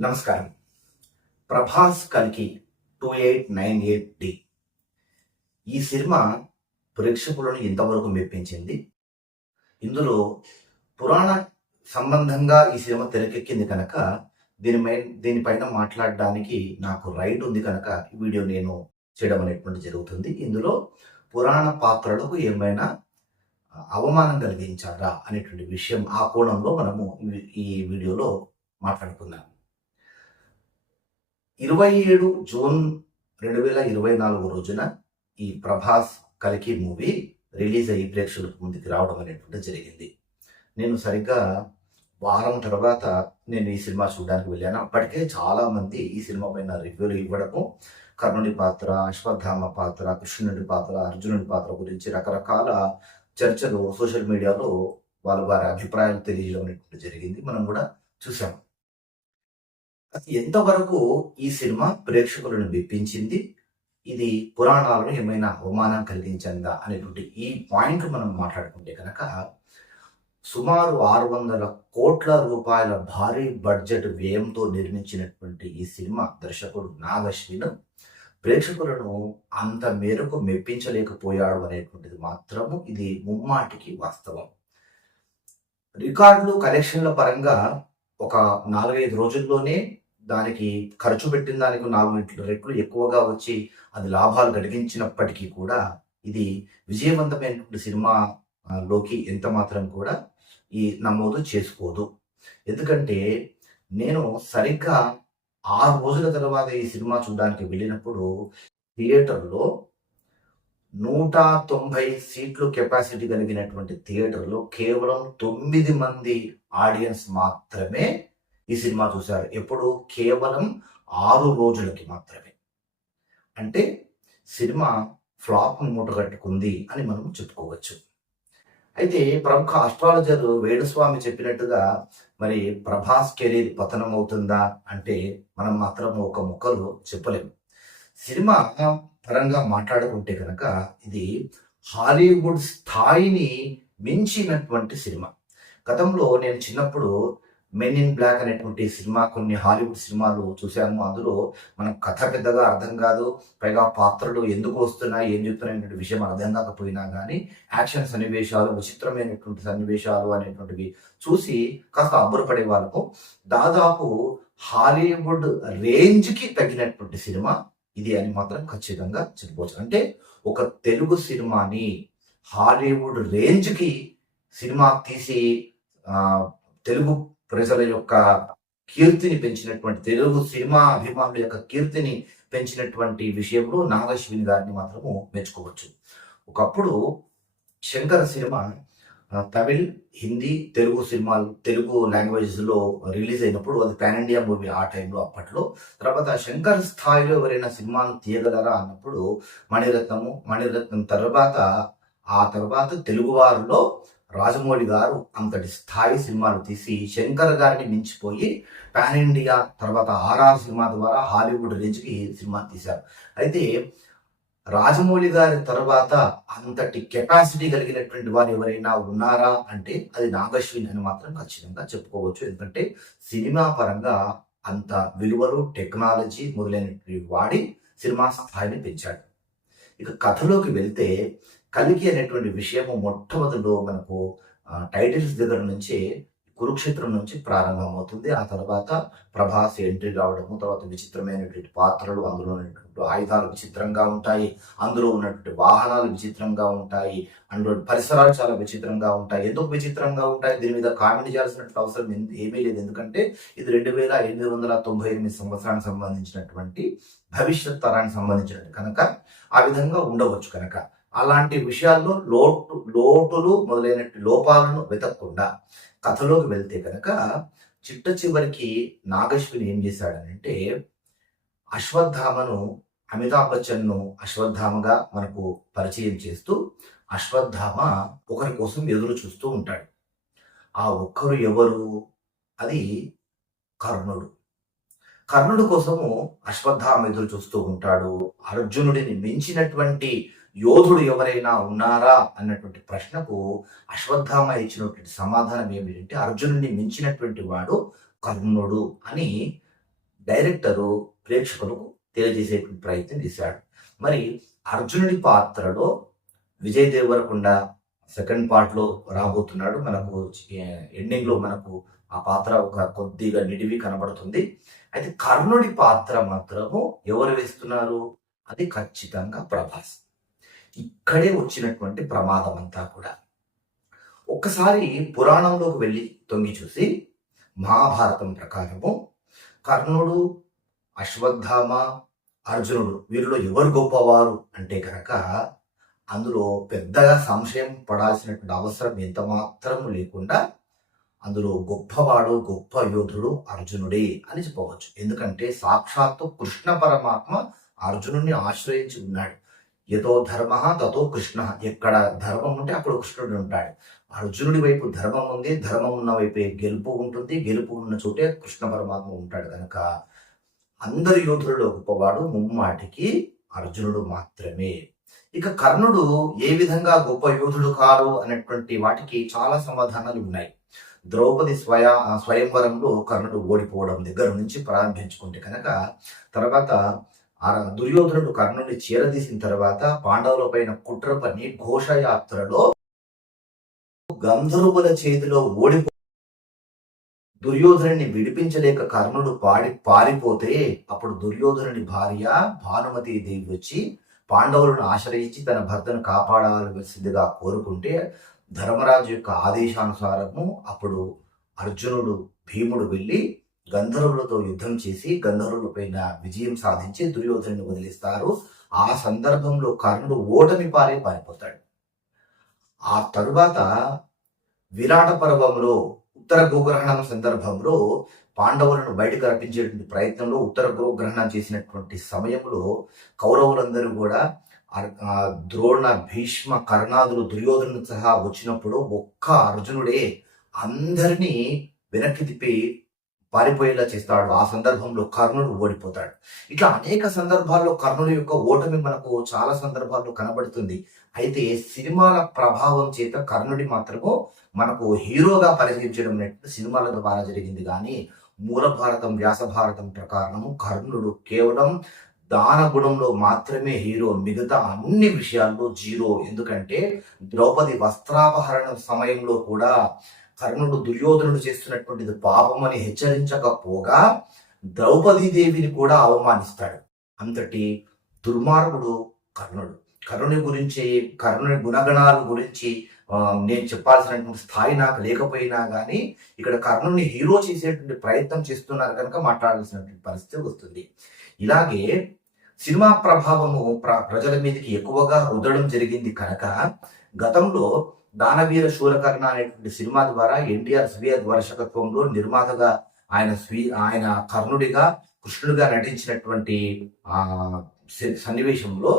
నమస్కారం. ప్రభాస్ కలికి two eight nine eight D. ఈ సినిమా ప్రేక్షకులను ఇంతవరకు మెప్పించింది. ఇందులో పురాణ సంబంధంగా ఈ సినిమా తెరకెక్కింది కనుక దీనిపై దీనిపైన మాట్లాడడానికి నాకు రైట్ ఉంది కనుక ఈ వీడియో నేను చేయడం అనేటువంటి జరుగుతుంది. ఇందులో పురాణ పాత్రలకు ఏమైనా అవమానం కలిగించారా అనేటువంటి విషయం ఆ కోణంలో మనము ఈ- ఈ వీడియోలో మాట్లాడుకుందాం. ఇరవై ఏడు జూన్ రెండు వేల ఇరవై నాలుగు రోజున ఈ ప్రభాస్ కలికి మూవీ రిలీజ్ అయ్యి ప్రేక్షకుల ముందుకు రావడం అనేటువంటి జరిగింది. నేను సరిగ్గా వారం తర్వాత నేను ఈ సినిమా చూడడానికి వెళ్ళాను. అప్పటికే చాలామంది ఈ సినిమా పైన రివ్యూలు ఇవ్వడము కర్ణుడి పాత్ర అశ్వత్థామ పాత్ర కృష్ణుడి పాత్ర అర్జునుడి పాత్ర గురించి రకరకాల చర్చలు సోషల్ మీడియాలో వాళ్ళ వారి అభిప్రాయాలు తెలియజేయడం అనేటువంటి జరిగింది. మనం కూడా చూసాము ఎంతవరకు ఈ సినిమా ప్రేక్షకులను మెప్పించింది? ఇది పురాణాలను ఏమైనా అవమానం కలిగించిందా? అనేటువంటి ఈ పాయింట్ మనం మాట్లాడుకుంటే కనుక సుమారు ఆరు వందల కోట్ల రూపాయల భారీ బడ్జెట్ వ్యయంతో నిర్మించినటువంటి ఈ సినిమా దర్శకుడు నాగశ్విన్ ప్రేక్షకులను అంత మేరకు మెప్పించలేకపోయాడు అనేటువంటిది మాత్రము ఇది ముమ్మాటికి వాస్తవం. రికార్డులు కలెక్షన్ల పరంగా ఒక నాలుగైదు రోజుల్లోనే దానికి ఖర్చు పెట్టిన దానికి నాలుగు రెట్లు ఎక్కువగా వచ్చి అది లాభాలు గడిగించినప్పటికీ కూడా ఇది విజయవంతమైనటువంటి సినిమాలోకి ఎంత మాత్రం కూడా ఈ నమోదు చేసుకోదు. ఎందుకంటే నేను సరిగ్గా ఆరు రోజుల తర్వాత ఈ సినిమా చూడడానికి వెళ్ళినప్పుడు థియేటర్లో నూట తొంభై సీట్లు కెపాసిటీ కలిగినటువంటి థియేటర్లో కేవలం తొమ్మిది మంది ఆడియన్స్ మాత్రమే ఈ సినిమా చూశారు. ఎప్పుడు కేవలం ఆరు రోజులకి మాత్రమే. అంటే సినిమా ఫ్లాప్ మూట కట్టుకుంది అని మనం చెప్పుకోవచ్చు. అయితే ప్రముఖ అస్ట్రాలజర్ వేణుస్వామి చెప్పినట్టుగా మరి ప్రభాస్ కెరీర్ పతనం అవుతుందా అంటే మనం మాత్రం ఒక ముక్కలు చెప్పలేము సినిమా పరంగా మాట్లాడుకుంటే కనుక ఇది హాలీవుడ్ స్థాయిని మించినటువంటి సినిమా. గతంలో నేను చిన్నప్పుడు మెన్ ఇన్ బ్లాక్ అనేటువంటి సినిమా కొన్ని హాలీవుడ్ సినిమాలు చూసాము. అందులో మనం కథ పెద్దగా అర్థం కాదు. పైగా పాత్రలు ఎందుకు వస్తున్నాయి ఏం చెప్తున్నాయి విషయం అర్థం కాకపోయినా కానీ యాక్షన్ సన్నివేశాలు విచిత్రమైనటువంటి సన్నివేశాలు అనేటువంటివి చూసి కాస్త అబ్బురపడే వాళ్ళకు దాదాపు హాలీవుడ్ రేంజ్కి తగినటువంటి సినిమా ఇది అని మాత్రం ఖచ్చితంగా చెప్పుకోవచ్చు. అంటే ఒక తెలుగు సినిమాని హాలీవుడ్ రేంజ్కి సినిమా తీసి తెలుగు ప్రజల యొక్క కీర్తిని పెంచినటువంటి తెలుగు సినిమా అభిమానుల యొక్క కీర్తిని పెంచినటువంటి విషయంలో నాగశ్విని గారిని మాత్రము మెచ్చుకోవచ్చు. ఒకప్పుడు శంకర సినిమా తమిళ్ హిందీ తెలుగు సినిమాలు తెలుగు లాంగ్వేజెస్లో రిలీజ్ అయినప్పుడు అది పాన్ ఇండియా మూవీ ఆ టైంలో అప్పట్లో. తర్వాత శంకర్ స్థాయిలో ఎవరైనా సినిమాను తీయగలరా అన్నప్పుడు మణిరత్నము మణిరత్నం తర్వాత ఆ తర్వాత తెలుగు వారిలో రాజమౌళి గారు అంతటి స్థాయి సినిమాలు తీసి శంకర్ గారిని మించిపోయి పాన్ ఇండియా తర్వాత ఆర్ఆర్ సినిమా ద్వారా హాలీవుడ్ రేంజ్కి సినిమా తీశారు. అయితే రాజమౌళి గారి తర్వాత అంతటి కెపాసిటీ కలిగినటువంటి వారు ఎవరైనా ఉన్నారా అంటే అది నాగశ్విన్ అని మాత్రం ఖచ్చితంగా చెప్పుకోవచ్చు. ఎందుకంటే సినిమా పరంగా అంత విలువలు టెక్నాలజీ మొదలైనటువంటి వాడి సినిమా స్థాయిని పెంచాడు. ఇక కథలోకి వెళ్తే కలిగి అనేటువంటి విషయము మొట్టమొదటిలో మనకు టైటిల్స్ దగ్గర నుంచి కురుక్షేత్రం నుంచి ప్రారంభమవుతుంది. ఆ తర్వాత ప్రభాస్ ఎంట్రీ రావడము తర్వాత విచిత్రమైనటువంటి పాత్రలు అందులో ఉన్నటువంటి ఆయుధాలు విచిత్రంగా ఉంటాయి. అందులో ఉన్నటువంటి వాహనాలు విచిత్రంగా ఉంటాయి. అందులో పరిసరాలు చాలా విచిత్రంగా ఉంటాయి. ఎందుకు విచిత్రంగా ఉంటాయి? దీని మీద కామెంట్ చేయాల్సినటువంటి అవసరం ఎందు- ఏమీ లేదు. ఎందుకంటే ఇది రెండు వేల ఎనిమిది వందల తొంభై ఎనిమిది సంవత్సరానికి సంబంధించినటువంటి భవిష్యత్ తరానికి సంబంధించినట్టు కనుక ఆ విధంగా ఉండవచ్చు కనుక. అలాంటి విషయాల్లో లోటు లోటులు మొదలైనటువంటి లోపాలను వెతకకుండా కథలోకి వెళ్తే కనుక చిట్ట చివరికి నాగశ్విని ఏం చేశాడనంటే అశ్వత్థామను అమితాబ్ బచ్చన్ను అశ్వత్థామగా మనకు పరిచయం చేస్తూ అశ్వత్థామ ఒకరి కోసం ఎదురు చూస్తూ ఉంటాడు. ఆ ఒక్కరు ఎవరు? అది కర్ణుడు. కర్ణుడు కోసము అశ్వత్థామ ఎదురు చూస్తూ ఉంటాడు. అర్జునుడిని మించినటువంటి యోధుడు ఎవరైనా ఉన్నారా అన్నటువంటి ప్రశ్నకు అశ్వత్థామ ఇచ్చినటువంటి సమాధానం ఏమిటంటే అర్జునుడిని మించినటువంటి వాడు కర్ణుడు అని డైరెక్టరు ప్రేక్షకులకు తెలియజేసేటువంటి ప్రయత్నం చేశాడు. మరి అర్జునుడి పాత్రలో విజయ్ దేవరకొండ సెకండ్ పార్ట్లో రాబోతున్నాడు. మనకు ఎండింగ్లో మనకు ఆ పాత్ర ఒక కొద్దిగా నిడివి కనబడుతుంది. అయితే కర్ణుడి పాత్ర మాత్రము ఎవరు వేస్తున్నారు? అది ఖచ్చితంగా ప్రభాస్. ఇక్కడే వచ్చినటువంటి ప్రమాదం అంతా కూడా. ఒక్కసారి పురాణంలోకి వెళ్ళి తొంగి చూసి మహాభారతం ప్రకారము కర్ణుడు అశ్వత్థామ అర్జునుడు వీరిలో ఎవరు గొప్పవారు అంటే కనుక అందులో పెద్దగా సంశయం పడాల్సినటువంటి అవసరం ఎంత మాత్రం లేకుండా అందులో గొప్పవాడు గొప్ప యోధుడు అర్జునుడే అని చెప్పవచ్చు. ఎందుకంటే సాక్షాత్తు కృష్ణ పరమాత్మ అర్జునుడిని ఆశ్రయించి ఉన్నాడు. యతో ధర్మ తతో కృష్ణ. ఎక్కడ ధర్మం ఉంటే అక్కడ కృష్ణుడు ఉంటాడు. అర్జునుడి వైపు ధర్మం ఉంది ధర్మం ఉన్న వైపే గెలుపు ఉంటుంది గెలుపు ఉన్న చోటే కృష్ణ పరమాత్మ ఉంటాడు కనుక అందరి యోధులలో గొప్పవాడు ముమ్మాటికి అర్జునుడు మాత్రమే. ఇక కర్ణుడు ఏ విధంగా గొప్ప యోధుడు కారు అనేటువంటి వాటికి చాలా సమాధానాలు ఉన్నాయి. ద్రౌపది స్వయ స్వయంవరంలో కర్ణుడు ఓడిపోవడం దగ్గర నుంచి ప్రారంభించుకుంటే కనుక తర్వాత ఆ దుర్యోధనుడు కర్ణుడిని చీరదీసిన తర్వాత పాండవుల పైన కుట్ర పని ఘోషయాత్రలో గంధర్వుల చేతిలో ఓడిపో దుర్యోధనుని విడిపించలేక కర్ణుడు పాడి పారిపోతే అప్పుడు దుర్యోధనుని భార్య భానుమతి దేవి వచ్చి పాండవులను ఆశ్రయించి తన భర్తను కాపాడవలసిందిగా కోరుకుంటే ధర్మరాజు యొక్క ఆదేశానుసారము అప్పుడు అర్జునుడు భీముడు వెళ్ళి గంధర్వులతో యుద్ధం చేసి గంధర్వుల పైన విజయం సాధించి దుర్యోధను వదిలిస్తారు. ఆ సందర్భంలో కర్ణుడు ఓటమి పారే పారిపోతాడు. ఆ తరువాత విరాట పర్వంలో ఉత్తర గోగ్రహణం సందర్భంలో పాండవులను బయటకు రప్పించేటువంటి ప్రయత్నంలో ఉత్తర గోగ్రహణం చేసినటువంటి సమయంలో కౌరవులందరూ కూడా ద్రోణ భీష్మ కర్ణాదులు దుర్యోధను సహా వచ్చినప్పుడు ఒక్క అర్జునుడే అందరినీ వెనక్కి తిప్పి పారిపోయేలా చేస్తాడు. ఆ సందర్భంలో కర్ణుడు ఓడిపోతాడు. ఇట్లా అనేక సందర్భాల్లో కర్ణుడు యొక్క ఓటమి మనకు చాలా సందర్భాల్లో కనబడుతుంది. అయితే సినిమాల ప్రభావం చేత కర్ణుడి మాత్రము మనకు హీరోగా పరిచయించడం సినిమాల ద్వారా జరిగింది. కానీ మూల భారతం వ్యాస భారతం ప్రకారము కర్ణుడు కేవలం దాన గుణంలో మాత్రమే హీరో. మిగతా అన్ని విషయాల్లో జీరో. ఎందుకంటే ద్రౌపది వస్త్రాపహరణ సమయంలో కూడా కర్ణుడు దుర్యోధనుడు చేస్తున్నటువంటిది పాపమని హెచ్చరించకపోగా ద్రౌపదీదేవిని కూడా అవమానిస్తాడు. అంతటి దుర్మార్గుడు కర్ణుడు. కర్ణుని గురించి కర్ణుని గుణగణాల గురించి నేను చెప్పాల్సినటువంటి స్థాయి నాకు లేకపోయినా కానీ ఇక్కడ కర్ణుని హీరో చేసేటువంటి ప్రయత్నం చేస్తున్నారు కనుక మాట్లాడాల్సినటువంటి పరిస్థితి వస్తుంది. ఇలాగే సినిమా ప్రభావము ప్ర ప్రజల మీదకి ఎక్కువగా రుదడం జరిగింది కనుక గతంలో దానవీర శూరకర్ణ అనేటువంటి సినిమా ద్వారా ఎన్టీఆర్ స్వీయ దర్శకత్వంలో నిర్మాతగా ఆయన స్వీ ఆయన కర్ణుడిగా కృష్ణుడిగా నటించినటువంటి ఆ సన్నివేశంలో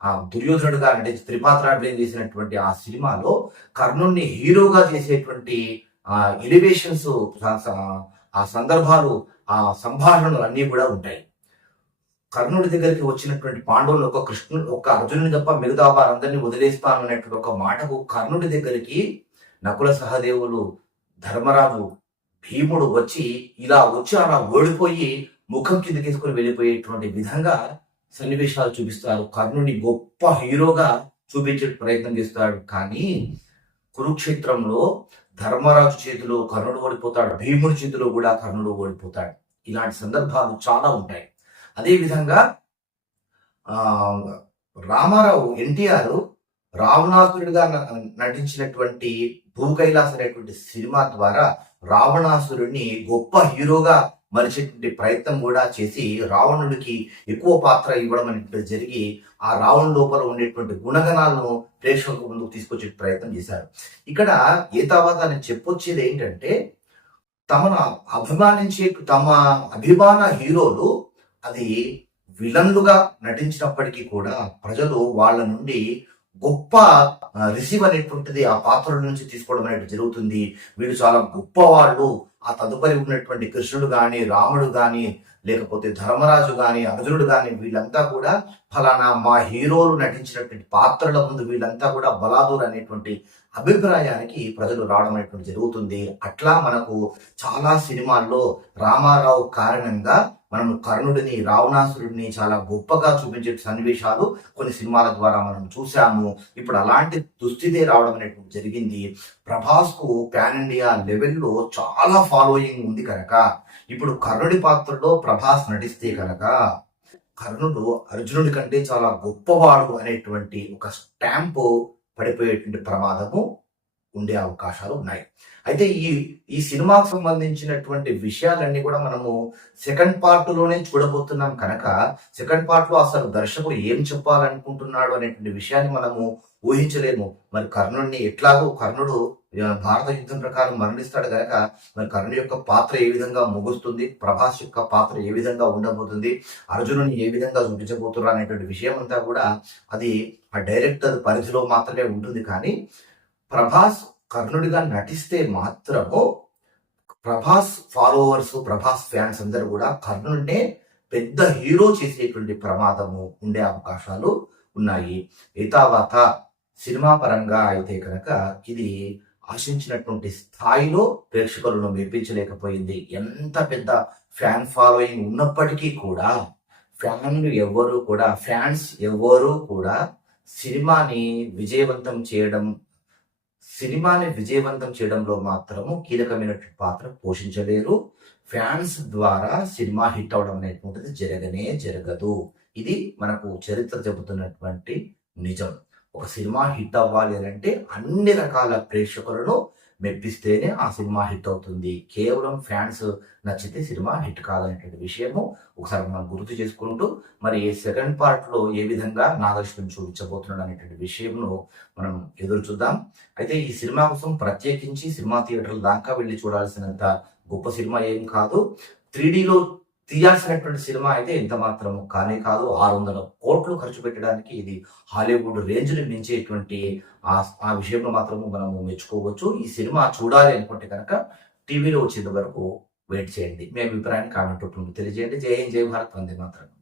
ఆ దుర్యోధనుడిగా నటించి త్రిపాత్రాభినయం చేసినటువంటి ఆ సినిమాలో కర్ణుడిని హీరోగా చేసేటువంటి ఆ ఎలివేషన్స్ ఆ సందర్భాలు ఆ సంభాషణలు అన్నీ కూడా ఉంటాయి. కర్ణుడి దగ్గరికి వచ్చినటువంటి పాండవులు ఒక కృష్ణుడు ఒక అర్జునుని తప్ప మిగతా వారందరినీ వదిలేస్తాను అనేటువంటి ఒక మాటకు కర్ణుడి దగ్గరికి నకుల సహదేవులు ధర్మరాజు భీముడు వచ్చి ఇలా వచ్చి అలా ఓడిపోయి ముఖం కింద తీసుకుని వెళ్ళిపోయేటువంటి విధంగా సన్నివేశాలు చూపిస్తారు. కర్ణుని గొప్ప హీరోగా చూపించే ప్రయత్నం చేస్తాడు. కానీ కురుక్షేత్రంలో ధర్మరాజు చేతిలో కర్ణుడు ఓడిపోతాడు భీముడి చేతిలో కూడా కర్ణుడు ఓడిపోతాడు. ఇలాంటి సందర్భాలు చాలా ఉంటాయి. అదేవిధంగా రామారావు ఎన్టీఆర్ రావణాసురుడిగా నటించినటువంటి భూ కైలాస్ అనేటువంటి సినిమా ద్వారా రావణాసురుడిని గొప్ప హీరోగా మరిచేటువంటి ప్రయత్నం కూడా చేసి రావణుడికి ఎక్కువ పాత్ర ఇవ్వడం అనేటువంటి జరిగి ఆ రావణు లోపల ఉండేటువంటి గుణగణాలను ప్రేక్షకుల ముందుకు తీసుకొచ్చే ప్రయత్నం చేశారు. ఇక్కడ ఏ తర్వాత నేను చెప్పొచ్చేది ఏంటంటే తమను అభిమానించే తమ అభిమాన హీరోలు అది విలన్లుగా నటించినప్పటికీ కూడా ప్రజలు వాళ్ళ నుండి గొప్ప రిసీవ్ అనేటువంటిది ఆ పాత్రల నుంచి తీసుకోవడం అనేది జరుగుతుంది. వీళ్ళు చాలా గొప్పవాళ్ళు. ఆ తదుపరి ఉన్నటువంటి కృష్ణుడు కానీ రాముడు కానీ లేకపోతే ధర్మరాజు కానీ అర్జునుడు కానీ వీళ్ళంతా కూడా ఫలానా మా హీరోలు నటించినటువంటి పాత్రల ముందు వీళ్ళంతా కూడా బలాదూర్ అనేటువంటి అభిప్రాయానికి ప్రజలు రావడం అనేటువంటి జరుగుతుంది. అట్లా మనకు చాలా సినిమాల్లో రామారావు కారణంగా మనం కర్ణుడిని రావణాసురుడిని చాలా గొప్పగా చూపించే సన్నివేశాలు కొన్ని సినిమాల ద్వారా మనం చూసాము ఇప్పుడు అలాంటి దుస్థితే రావడం అనేటువంటి జరిగింది. ప్రభాస్కు పాన్ ఇండియా లెవెల్లో చాలా ఫాలోయింగ్ ఉంది కనుక ఇప్పుడు కర్ణుడి పాత్రలో ప్రభాస్ నటిస్తే కనుక కర్ణుడు అర్జునుడి కంటే చాలా గొప్పవాడు అనేటువంటి ఒక స్టాంపు పడిపోయేటువంటి ప్రమాదము ఉండే అవకాశాలు ఉన్నాయి. అయితే ఈ ఈ సినిమాకు సంబంధించినటువంటి విషయాలన్నీ కూడా మనము సెకండ్ పార్ట్లోనే చూడబోతున్నాం కనుక సెకండ్ పార్ట్లో అసలు దర్శకుడు ఏం చెప్పాలనుకుంటున్నాడు అనేటువంటి విషయాన్ని మనము ఊహించలేము. మరి కర్ణుడిని ఎట్లాగో కర్ణుడు భారత యుద్ధం ప్రకారం మరణిస్తాడు కనుక మరి కర్ణుడి యొక్క పాత్ర ఏ విధంగా ముగుస్తుంది ప్రభాస్ యొక్క పాత్ర ఏ విధంగా ఉండబోతుంది అర్జునుని ఏ విధంగా చూపించబోతున్నారు అనేటువంటి విషయం అంతా కూడా అది ఆ డైరెక్టర్ పరిధిలో మాత్రమే ఉంటుంది. కానీ ప్రభాస్ కర్ణుడిగా నటిస్తే మాత్రము ప్రభాస్ ఫాలోవర్స్ ప్రభాస్ ఫ్యాన్స్ అందరూ కూడా కర్ణుడినే పెద్ద హీరో చేసేటువంటి ప్రమాదము ఉండే అవకాశాలు ఉన్నాయి. ఇతావాత సినిమా పరంగా అయితే కనుక ఇది ఆశించినటువంటి స్థాయిలో ప్రేక్షకులను మెప్పించలేకపోయింది. ఎంత పెద్ద ఫ్యాన్ ఫాలోయింగ్ ఉన్నప్పటికీ కూడా ఫ్యాన్లు ఎవ్వరూ కూడా ఫ్యాన్స్ ఎవ్వరూ కూడా సినిమాని విజయవంతం చేయడం సినిమాని విజయవంతం చేయడంలో మాత్రము కీలకమైన పాత్ర పోషించలేరు. ఫ్యాన్స్ ద్వారా సినిమా హిట్ అవడం అనేటువంటిది జరగనే జరగదు. ఇది మనకు చరిత్ర చెబుతున్నటువంటి నిజం. ఒక సినిమా హిట్ అవ్వాలి అని అంటే అన్ని రకాల ప్రేక్షకులను మెప్పిస్తేనే ఆ సినిమా హిట్ అవుతుంది. కేవలం ఫ్యాన్స్ నచ్చితే సినిమా హిట్ కాదనేటువంటి విషయము ఒకసారి మనం గుర్తు చేసుకుంటూ మరి సెకండ్ పార్ట్లో ఏ విధంగా నాగలక్ష్మి చూపించబోతున్నాడు అనేటువంటి విషయంను మనం ఎదురు చూద్దాం. అయితే ఈ సినిమా కోసం ప్రత్యేకించి సినిమా థియేటర్ల దాకా వెళ్ళి చూడాల్సినంత గొప్ప సినిమా ఏం కాదు. త్రీ తీయాల్సినటువంటి సినిమా అయితే ఎంత మాత్రము. కానే కాదు ఆరు వందల కోట్లు ఖర్చు పెట్టడానికి ఇది హాలీవుడ్ రేంజ్ని మించేటువంటి ఆ ఆ విషయంలో మాత్రము మనము మెచ్చుకోవచ్చు. ఈ సినిమా చూడాలి అనుకుంటే కనుక టీవీలో వచ్చేంత వరకు వెయిట్ చేయండి. మీ అభిప్రాయాన్ని కామెంట్ రూపంలో తెలియజేయండి. జై హింద్ జై భారత్ వందే మాత్రం.